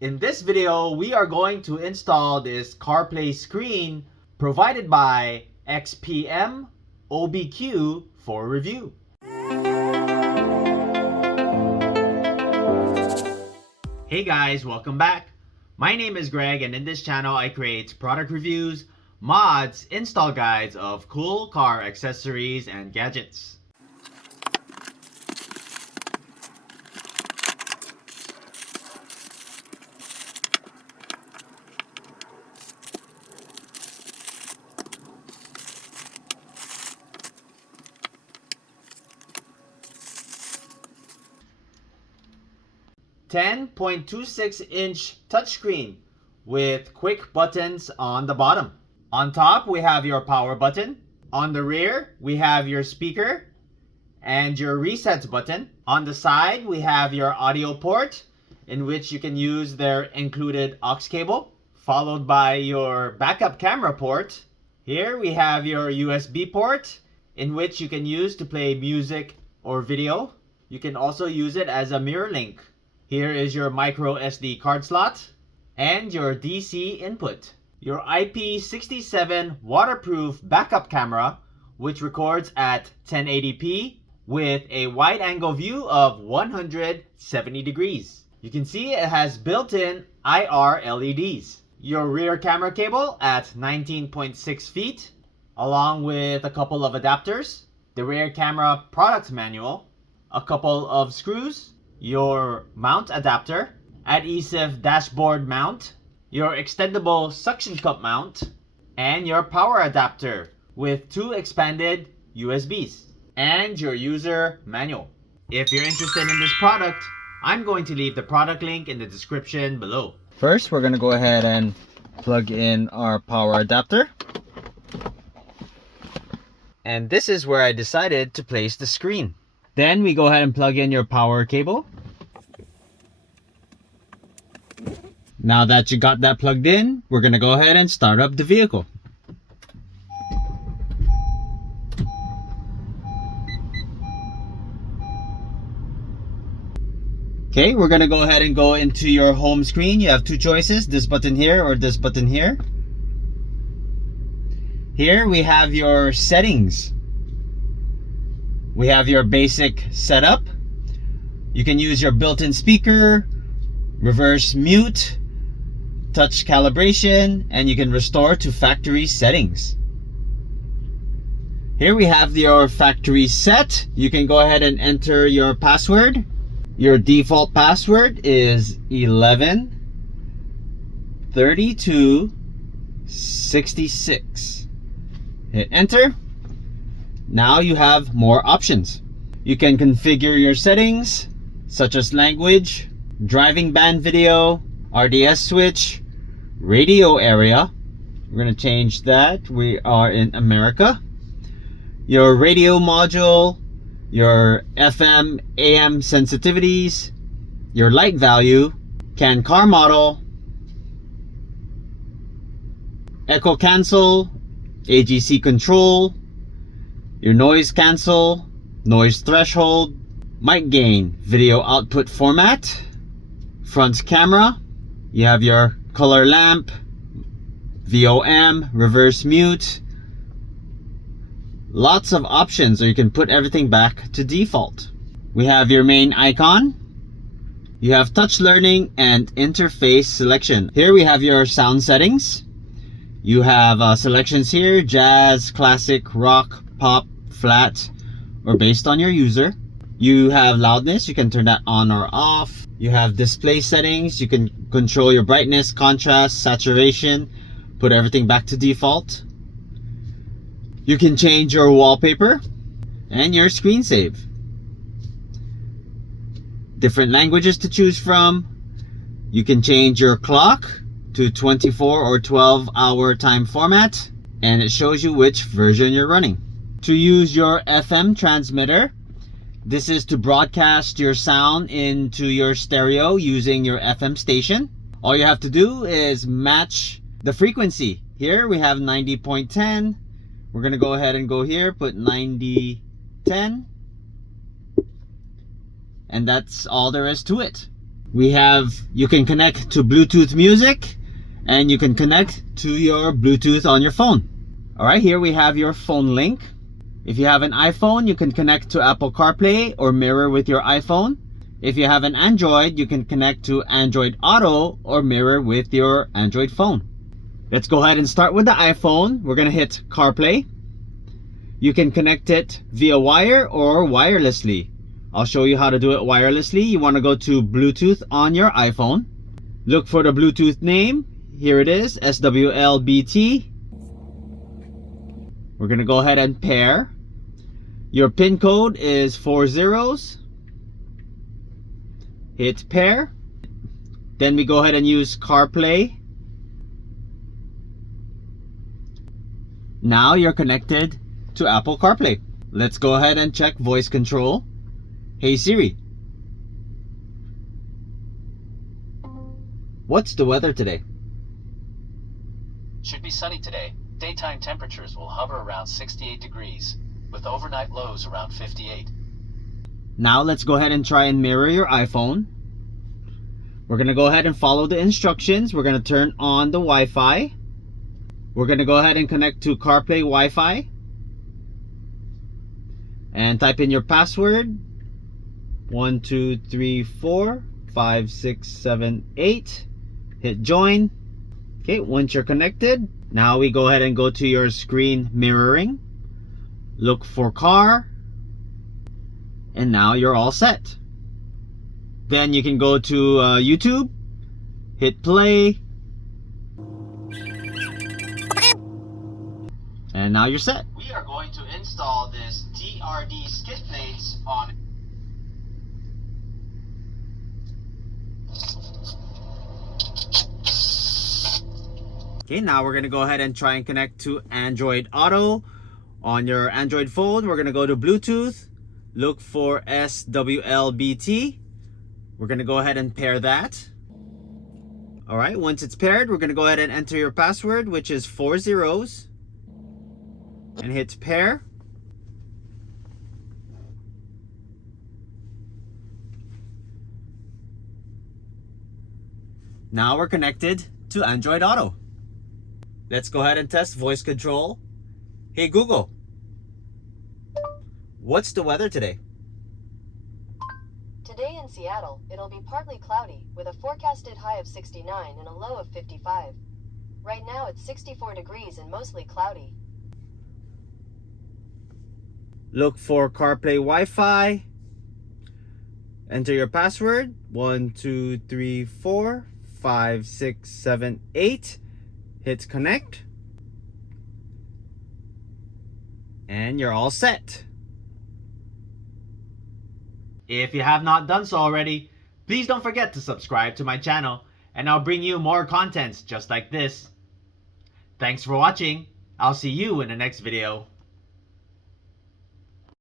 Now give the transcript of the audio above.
In this video, we are going to install this CarPlay screen provided by XPMOBQ for review. Hey guys, welcome back. My name is Greg, and in this channel I create product reviews, mods, install guides of cool car accessories and gadgets. .26-inch touchscreen with quick buttons on the bottom. On top, we have your power button. On the rear, we have your speaker and your reset button. On the side, we have your audio port, in which you can use their included aux cable, followed by your backup camera port. Here we have your USB port, in which you can use to play music or video. You can also use it as a mirror link. Here is your micro SD card slot and your DC input. Your IP67 waterproof backup camera, which records at 1080p with a wide angle view of 170 degrees. You can see it has built-in IR LEDs. Your rear camera cable at 19.6 feet, along with a couple of adapters, the rear camera product manual, a couple of screws, your mount adapter, adhesive dashboard mount, your extendable suction cup mount, and your power adapter with 2 expanded USBs, and your user manual. If you're interested in this product, I'm going to leave the product link in the description below. First, we're going to go ahead and plug in our power adapter. And this is where I decided to place the screen. Then we go ahead and plug in your power cable. Now that you got that plugged in, we're going to go ahead and start up the vehicle. Okay, we're going to go ahead and go into your home screen. You have 2 choices, this button here or this button here. Here we have your settings. We have your basic setup. You can use your built-in speaker, reverse mute, touch calibration, and you can restore to factory settings. Here we have your factory set. You can go ahead and enter your password. Your default password is 113266. Hit enter. Now you have more options. You can configure your settings, such as language, driving band video, RDS switch, radio area. We're going to change that. We are in America. Your radio module, your FM, AM sensitivities, your light value, CAN car model, echo cancel, AGC control, your noise cancel, noise threshold, mic gain, video output format, front camera, you have your color lamp, VOM, reverse mute, lots of options, or you can put everything back to default. We have your main icon, you have touch learning and interface selection. Here we have your sound settings. You have selections here, jazz, classic, rock, pop, flat, or based on your user. You have loudness, you can turn that on or off. You have display settings, you can control your brightness, contrast, saturation, put everything back to default. You can change your wallpaper and your screen save. Different languages to choose from. You can change your clock to 24 or 12-hour time format, and it shows you which version you're running. To use your FM transmitter, this is to broadcast your sound into your stereo using your FM station. All you have to do is match the frequency. Here we have 90.10. We're going to go ahead and go here, put 90.10. And that's all there is to it. You can connect to Bluetooth music, and you can connect to your Bluetooth on your phone. Alright, here we have your phone link. If you have an iPhone, you can connect to Apple CarPlay or Mirror with your iPhone. If you have an Android, you can connect to Android Auto or Mirror with your Android phone. Let's go ahead and start with the iPhone. We're going to hit CarPlay. You can connect it via wire or wirelessly. I'll show you how to do it wirelessly. You want to go to Bluetooth on your iPhone. Look for the Bluetooth name. Here it is, SWLBT. We're going to go ahead and pair. Your PIN code is 4 zeros. Hit pair. Then we go ahead and use CarPlay. Now you're connected to Apple CarPlay. Let's go ahead and check voice control. Hey Siri, what's the weather today? Should be sunny today. Daytime temperatures will hover around 68 degrees, with overnight lows around 58. Now let's go ahead and try and mirror your iPhone. We're going to go ahead and follow the instructions. We're going to turn on the Wi-Fi. We're going to go ahead and connect to CarPlay Wi-Fi. And type in your password. 1, 2, 3, 4, 5, 6, 7, 8. Hit join. Okay, once you're connected, now we go ahead and go to your screen mirroring. Look for car. And now you're all set. Then you can go to YouTube. Hit play. And now you're set. We are going to install this TRD skid plates on. Okay, now we're going to go ahead and try and connect to Android Auto. On your Android phone, we're going to go to Bluetooth. Look for SWLBT. We're going to go ahead and pair that. Alright, once it's paired, we're going to go ahead and enter your password, which is 4 zeros. And hit pair. Now we're connected to Android Auto. Let's go ahead and test voice control. Hey Google, what's the weather today? Today in Seattle, it'll be partly cloudy with a forecasted high of 69 and a low of 55. Right now it's 64 degrees and mostly cloudy. Look for CarPlay Wi-Fi. Enter your password. 1, 2, 3, 4, 5, 6, 7, 8. Hit connect. And you're all set. If you have not done so already, please don't forget to subscribe to my channel, and I'll bring you more contents just like this. Thanks for watching. I'll see you in the next video.